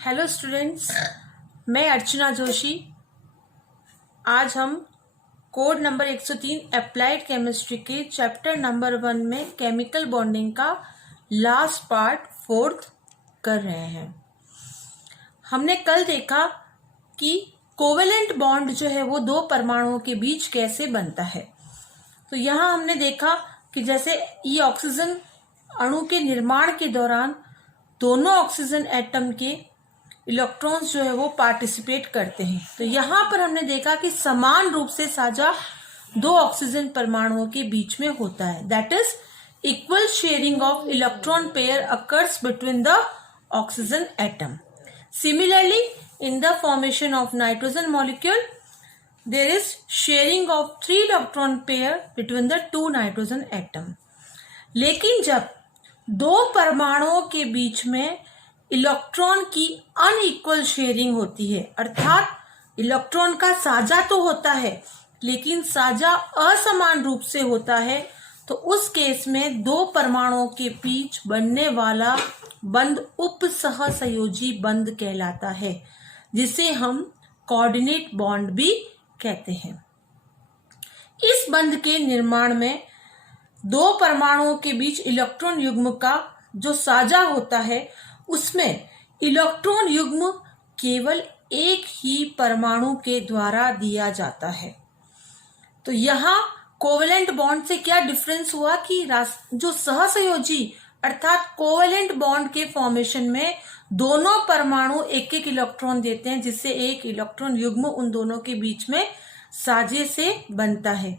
Hello students, मैं अर्चना जोशी। आज हम कोड नंबर 103 अप्लाइड केमिस्ट्री के चैप्टर नंबर 1 में केमिकल बॉन्डिंग का लास्ट पार्ट फोर्थ कर रहे हैं। हमने कल देखा कि कोवेलेंट बॉन्ड जो है वो दो परमाणुओं के बीच कैसे बनता है। तो यहाँ हमने देखा कि जैसे ये ऑक्सीजन अणु के निर्माण के दौरान दोनों ऑक्सीजन एटम के इलेक्ट्रॉन्स जो है वो पार्टिसिपेट करते हैं। तो यहाँ पर हमने देखा कि समान रूप से साझा दो ऑक्सीजन परमाणुओं के बीच में होता है। That is equal sharing of electron pair occurs between the oxygen atom. Similarly in the formation of nitrogen molecule there is sharing of 3 electron pair between the 2 nitrogen atom. लेकिन जब दो परमाणुओं के बीच में इलेक्ट्रॉन की अनइक्वल शेयरिंग होती है, अर्थात इलेक्ट्रॉन का साझा तो होता है लेकिन साझा असमान रूप से होता है, तो उस केस में दो परमाणुओं के बीच बनने वाला बंध उपसहसंयोजी बंध कहलाता है, जिसे हम कोऑर्डिनेट बॉन्ड भी कहते हैं। इस बंध के निर्माण में दो परमाणुओं के बीच इलेक्ट्रॉन युग्म का जो साझा होता है उसमें इलेक्ट्रॉन युग्म केवल एक ही परमाणु के द्वारा दिया जाता है। तो यहाँ कोवेलेंट बॉन्ड से क्या डिफरेंस हुआ कि जो सहसंयोजी अर्थात कोवेलेंट बॉन्ड के फॉर्मेशन में दोनों परमाणु एक एक इलेक्ट्रॉन देते हैं, जिससे एक इलेक्ट्रॉन युग्म उन दोनों के बीच में साझे से बनता है।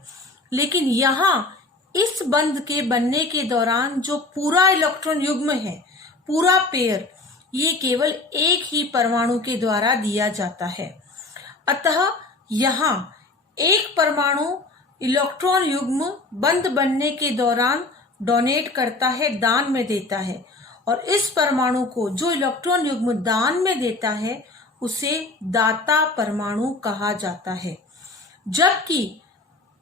लेकिन यहाँ इस बंध के बनने के दौरान जो पूरा इलेक्ट्रॉन युग्म है, पूरा पेयर, ये केवल एक ही परमाणु के द्वारा दिया जाता है। अतः यहाँ एक परमाणु इलेक्ट्रॉन युग्म बंध बनने के दौरान डोनेट करता है, दान में देता है, और इस परमाणु को जो इलेक्ट्रॉन युग्म दान में देता है उसे दाता परमाणु कहा जाता है। जबकि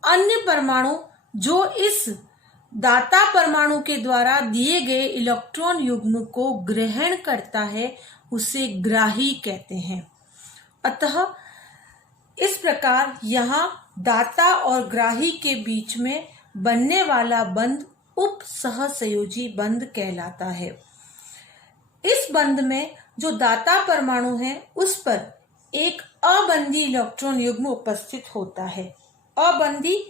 अन्य परमाणु जो इस दाता परमाणु के द्वारा दिए गए इलेक्ट्रॉन युग्म को ग्रहण करता है उसे ग्राही कहते हैं। अतः इस प्रकार यहाँ दाता और ग्राही के बीच में बनने वाला बंध उपसहसंयोजी बंध कहलाता है। इस बंध में जो दाता परमाणु है उस पर एक अबंधी इलेक्ट्रॉन युग्म उपस्थित होता है। अबंधी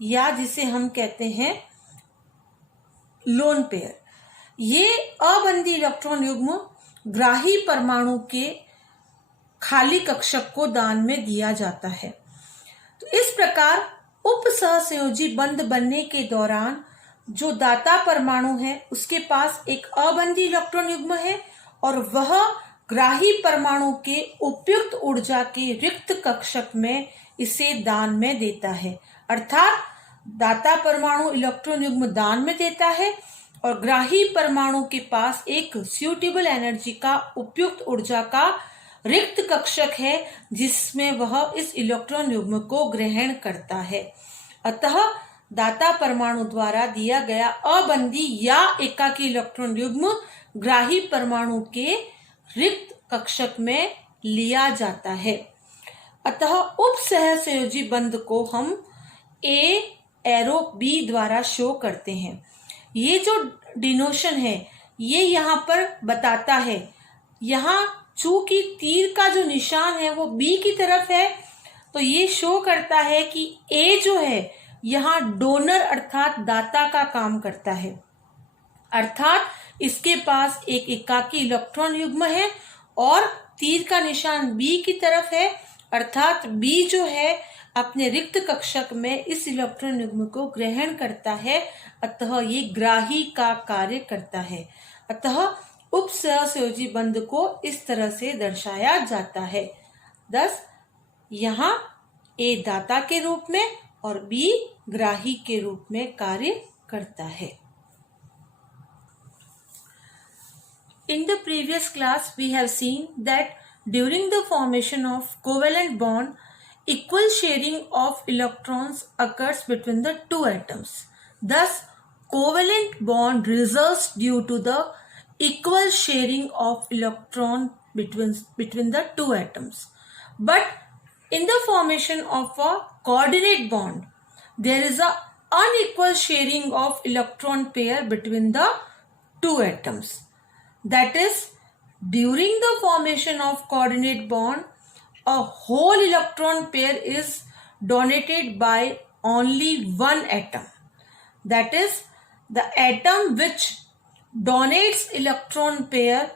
या जिसे हम कहते हैं लोन पेयर। ये अबंधी इलेक्ट्रॉन युग्म ग्राही परमाणु के खाली कक्षक को दान में दिया जाता है। तो इस प्रकार उपसहसंयोजी बंध बनने के दौरान जो दाता परमाणु है उसके पास एक अबंधी इलेक्ट्रॉन युग्म है और वह ग्राही परमाणु के उपयुक्त ऊर्जा के रिक्त कक्षक में इसे दान में देता है। अर्थात दाता परमाणु इलेक्ट्रॉन युग्म दान में देता है और ग्राही परमाणु के पास एक सूटेबल एनर्जी का उपयुक्त ऊर्जा का रिक्त कक्षक है जिसमें वह इस इलेक्ट्रॉन युग्म को ग्रहण करता है। अतः दाता परमाणु द्वारा दिया गया अबंधी या एकाकी इलेक्ट्रॉन युग्म ग्राही परमाणु के रिक्त कक्षक में लिया जाता है। अतः उपसहसंयोजी बंध को हम ए एरो बी द्वारा शो करते हैं। ये जो डिनोशन है ये यहाँ पर बताता है, यहाँ चूंकि तीर का जो निशान है वो बी की तरफ है, तो ये शो करता है कि ए जो है यहाँ डोनर अर्थात दाता का काम करता है। अर्थात इसके पास एक एकाकी इलेक्ट्रॉन युग्म है और तीर का निशान बी की तरफ है, अर्थात बी जो है अपने रिक्त कक्षक में इस इलेक्ट्रॉन युग्म को ग्रहण करता है। अतः ये ग्राही का कार्य करता है। अतः उपसहसंयोजी बंध को इस तरह से दर्शाया जाता है। thus यहाँ ए दाता के रूप में और बी ग्राही के रूप में कार्य करता है। In the previous class we have seen that during the formation of covalent bond, equal sharing of electrons occurs between the two atoms. Thus, covalent bond results due to the equal sharing of electron between the two atoms. But in the formation of a coordinate bond, there is a unequal sharing of electron pair between the two atoms. That is, during the formation of coordinate bond, a whole electron pair is donated by only one atom. That is, the atom which donates electron pair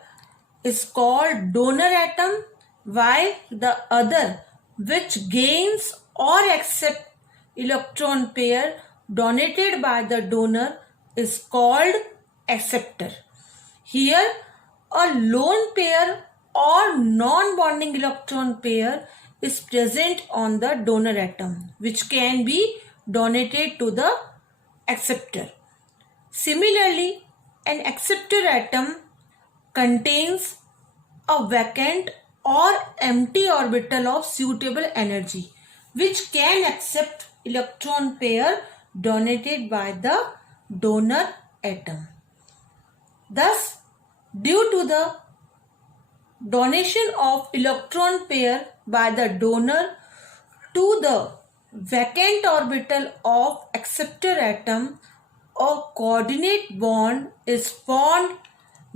is called donor atom, while the other which gains or accepts electron pair donated by the donor is called acceptor. Here, a lone pair or non-bonding electron pair is present on the donor atom, which can be donated to the acceptor. Similarly, an acceptor atom contains a vacant or empty orbital of suitable energy, which can accept electron pair donated by the donor atom. Thus, due to the donation of electron pair by the donor to the vacant orbital of acceptor atom, a coordinate bond is formed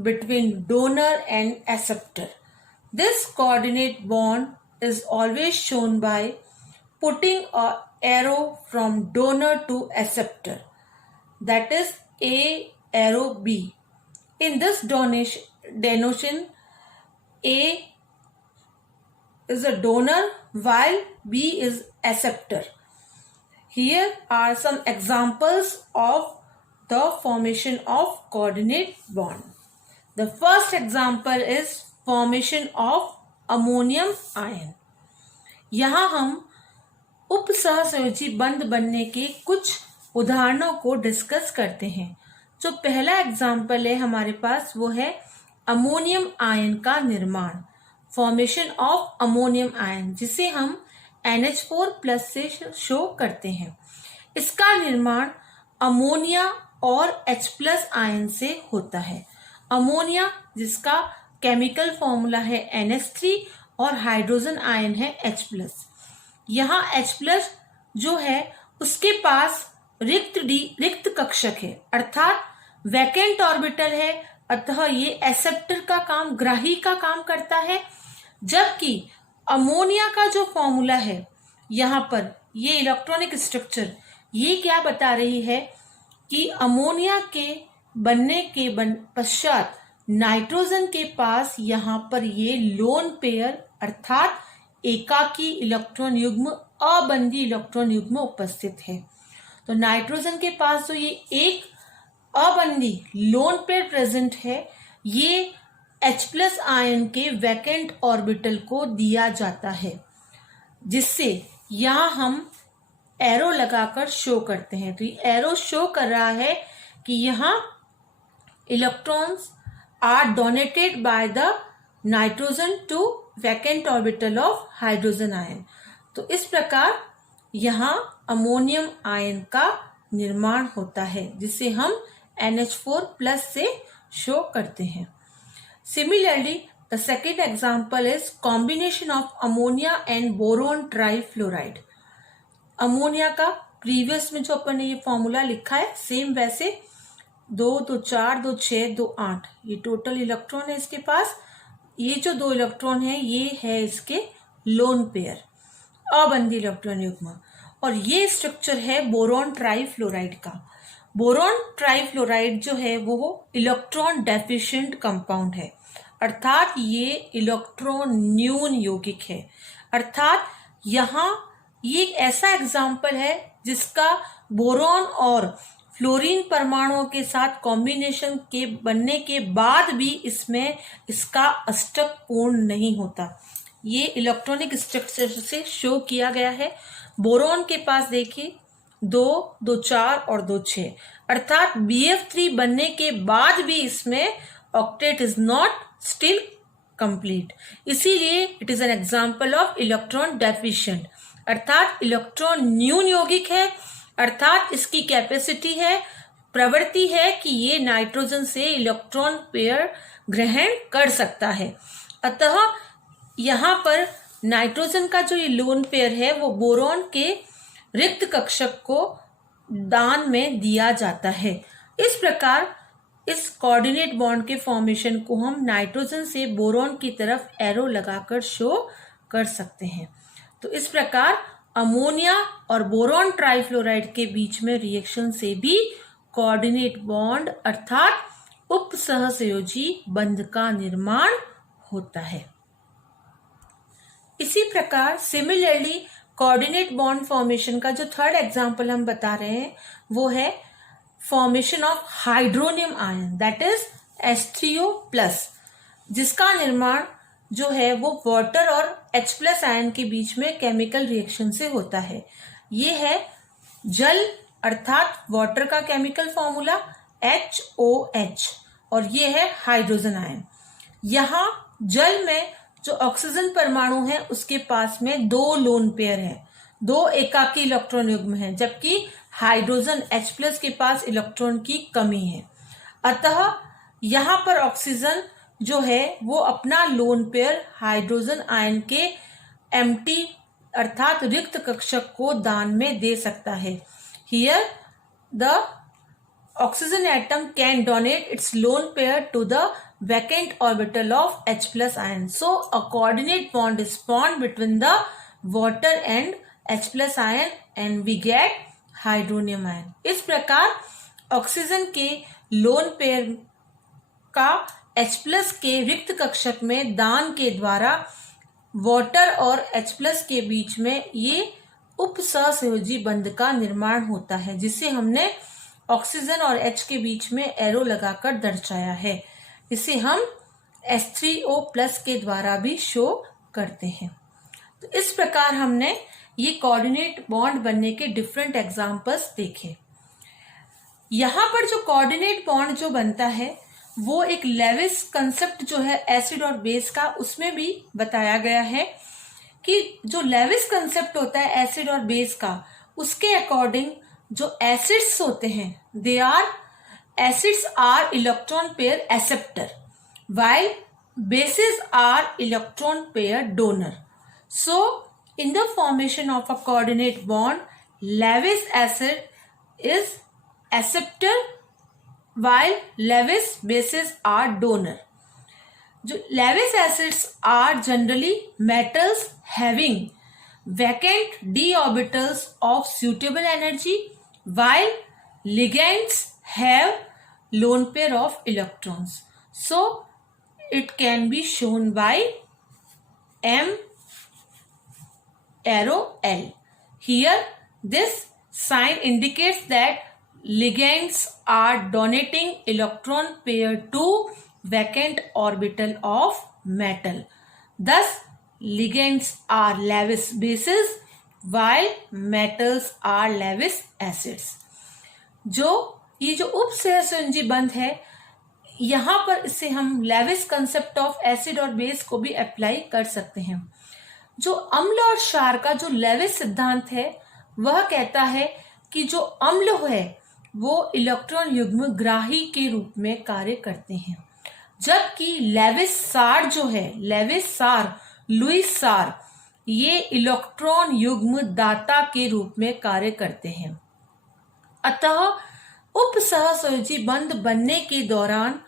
between donor and acceptor. This coordinate bond is always shown by putting an arrow from donor to acceptor, that is A arrow B. In this denotation, A is a donor while B is acceptor. Here are some examples of the formation of coordinate bond. The first example is formation of ammonium ion. यहाँ हम उपसहसंयोजी बंध बनने के कुछ उदाहरणों को discuss करते हैं. जो पहला एग्जाम्पल है हमारे पास वो है अमोनियम आयन का निर्माण, फॉर्मेशन ऑफ अमोनियम आयन, जिसे हम NH4+ से शो करते हैं. इसका निर्माण अमोनिया और H+ आयन से होता है. अमोनिया जिसका केमिकल फॉर्मूला है NH3 और हाइड्रोजन आयन है H+. यहाँ H+ जो है उसके पास रिक्त कक्षक है, अर्थात वैकेंट ऑर्बिटल है, अतः ये एक्सेप्टर का काम, ग्राही का काम करता है. जबकि अमोनिया का जो फॉर्मूला है यहाँ पर ये इलेक्ट्रॉनिक स्ट्रक्चर ये क्या बता रही है कि अमोनिया के बनने के पश्चात नाइट्रोजन के पास यहाँ पर ये लोन पेयर अर्थात एकाकी इलेक्ट्रॉन युग्म, अबंधी इलेक्ट्रॉन युग्म उपस्थित है. तो नाइट्रोजन के पास जो ये एक अबंधी लोन पेयर प्रेजेंट है, ये H+ आयन के वैकेंट ऑर्बिटल को दिया जाता है, जिससे यहाँ हम एरो लगाकर शो करते हैं. तो ये एरो शो कर रहा है कि यहाँ electrons are donated by the nitrogen to vacant orbital of hydrogen ion. तो इस प्रकार यहाँ अमोनियम आयन का निर्माण होता है, जिसे हम NH4+ से शो करते हैं. Similarly, the second example is combination of ammonia and boron trifluoride. Ammonia का प्रीवियस में जो अपन ने ये फॉर्मूला लिखा है सेम वैसे 2, 2, 4, 2, 6, 2, 8 ये टोटल इलेक्ट्रॉन है इसके पास. ये जो 2 इलेक्ट्रॉन है ये है इसके लोन पेयर, अबंधी इलेक्ट्रॉन युग्म. और ये स्ट्रक्चर है बोरॉन ट्राइफ्लोराइड का. बोरॉन ट्राइफ्लोराइड जो है वो इलेक्ट्रॉन डेफिशिएंट कंपाउंड है, अर्थात ये इलेक्ट्रॉन न्यून यौगिक है. अर्थात यहाँ ये एक ऐसा एग्जाम्पल है जिसका बोरॉन और फ्लोरीन परमाणुओं के साथ कॉम्बिनेशन के बनने के बाद भी इसमें इसका अष्टक पूर्ण नहीं होता. ये इलेक्ट्रॉनिक स्ट्रक्चर से शो किया गया है. बोरॉन के पास देखिए 2, 2, 4 और 2, 6, अर्थात BF3 बनने के बाद भी इसमें octet is not still complete. इसीलिए it is an example of electron deficient, अर्थात इलेक्ट्रॉन न्यून यौगिक है, अर्थात इसकी कैपेसिटी है, प्रवृत्ति है कि ये नाइट्रोजन से इलेक्ट्रॉन पेयर ग्रहण कर सकता है. अतः यहाँ पर नाइट्रोजन का जो ये लोन पेयर है वो बोरॉन के रिक्त कक्षक को दान में दिया जाता है। इस प्रकार इस कोऑर्डिनेट बॉन्ड के फॉर्मेशन को हम नाइट्रोजन से बोरॉन की तरफ एरो लगाकर शो कर सकते हैं। तो इस प्रकार अमोनिया और बोरॉन ट्राइफ्लोराइड के बीच में रिएक्शन से भी कोऑर्डिनेट बॉन्ड अर्थात उप सहसंयोजी बंध का निर्माण होता है। इसी प्रकार सिमिलरली कोऑर्डिनेट बॉन्ड फॉर्मेशन का जो थर्ड एग्जांपल हम बता रहे हैं वो है formation of hydronium ion, that is H3O+, जिसका निर्माण जो है वो वाटर और H+ आयन के बीच में केमिकल रिएक्शन से होता है। ये है जल अर्थात वाटर का केमिकल फॉर्मूला HOH और ये है हाइड्रोजन आयन। यहाँ जल में जो ऑक्सीजन परमाणु है उसके पास में 2 लोन पेयर है, 2 एकाकी इलेक्ट्रॉन युग्म है, जबकि हाइड्रोजन H+ के पास इलेक्ट्रॉन की कमी है। अतः यहाँ पर ऑक्सीजन जो है वो अपना लोन पेयर हाइड्रोजन आयन के एम्प्टी अर्थात रिक्त कक्षक को दान में दे सकता है। Here the oxygen atom can donate its lone pair to the vacant orbital of H+ ion. So a coordinate bond is formed between the water and H+ ion and we get hydronium ion. इस प्रकार oxygen के lone pair का H+ के रिक्त कक्षक में दान के द्वारा वाटर और H+ के बीच में ये उप सहसंयोजी बंध का निर्माण होता है, जिसे हमने ऑक्सीजन और H के बीच में एरो लगाकर दर्शाया है। इसे हम H3O+ के द्वारा भी शो करते हैं। तो इस प्रकार हमने ये कोऑर्डिनेट बॉन्ड बनने के डिफरेंट एग्जांपल्स देखे। यहाँ पर जो कोऑर्डिनेट बॉन्ड जो बनता है वो एक लेविस कंसेप्ट जो है एसिड और बेस का, उसमें भी बताया गया है कि जो लेविस कंसेप्ट होता है एसिड और बेस का, उसके अकॉर्डिंग जो एसिड्स होते हैं acids are electron pair acceptor while bases are electron pair donor. So in the formation of a coordinate bond, Lewis acid is acceptor while Lewis bases are donor. जो Lewis acids are generally metals having vacant d orbitals of suitable energy while ligands have lone pair of electrons. So it can be shown by M arrow L. Here this sign indicates that ligands are donating electron pair to vacant orbital of metal. Thus ligands are Lewis bases while metals are Lewis acids. ये जो उप सहसंयोजी बंध है, यहाँ पर इसे हम Levi's concept of acid और बेस को भी अप्लाई कर सकते हैं। जो अम्ल और क्षार का जो लेविस सिद्धांत है वह कहता है कि जो अम्ल है वो इलेक्ट्रॉन युग्म ग्राही के रूप में कार्य करते हैं, जबकि लेविस सार जो है, लेविस सार, लुईस सार, ये इलेक्ट्रॉन युग्म दाता के रूप में कार्य करते हैं। अतः उप सहसंयोजी बंध बनने के दौरान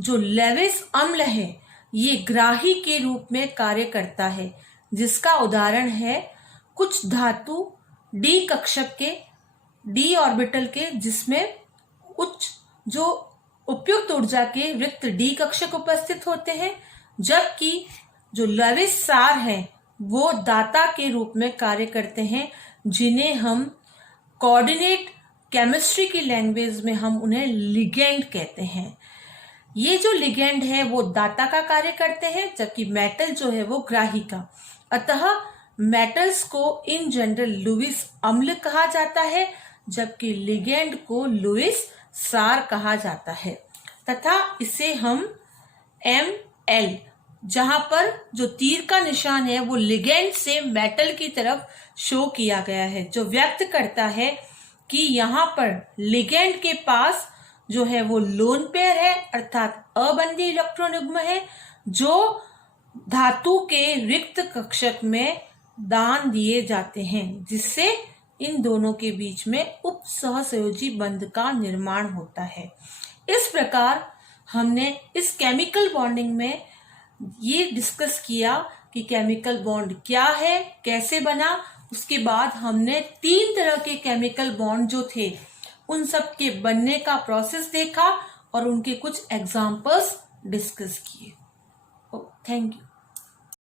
जो लेविस अम्ल है ये ग्राही के रूप में कार्य करता है, जिसका उदाहरण है कुछ धातु डी कक्षक के, डी ऑर्बिटल के, जिसमें उच्च जो उपयुक्त ऊर्जा के रिक्त डी कक्षक उपस्थित होते हैं, जबकि जो लेविस सार है वो दाता के रूप में कार्य करते हैं, जिन्हें हम कोऑर्डिनेट केमिस्ट्री की लैंग्वेज में हम उन्हें लिगेंड कहते हैं। ये जो लिगेंड है वो दाता का कार्य करते हैं, जबकि मेटल जो है वो ग्राही का। अतः मेटल्स को इन जनरल लुईस अम्ल कहा जाता है, जबकि लिगेंड को लुईस सार कहा जाता है। तथा इसे हम Ml, जहां पर जो तीर का निशान है वो लिगेंड से मेटल की तरफ शो किया गया है, जो व्यक्त करता है कि यहाँ पर लिगेंड के पास जो है वो लोन पेयर है, अर्थात अबंधी इलेक्ट्रॉन युग्म है, जो धातु के रिक्त कक्षक में दान दिए जाते हैं, जिससे इन दोनों के बीच में उप सहसंयोजी बंध का निर्माण होता है। इस प्रकार हमने इस केमिकल बॉन्डिंग में ये डिस्कस किया कि केमिकल बॉन्ड क्या है, कैसे बना। उसके बाद हमने 3 तरह के केमिकल बॉन्ड जो थे उन सब के बनने का प्रोसेस देखा और उनके कुछ एग्जाम्पल्स डिस्कस किए। Thank you.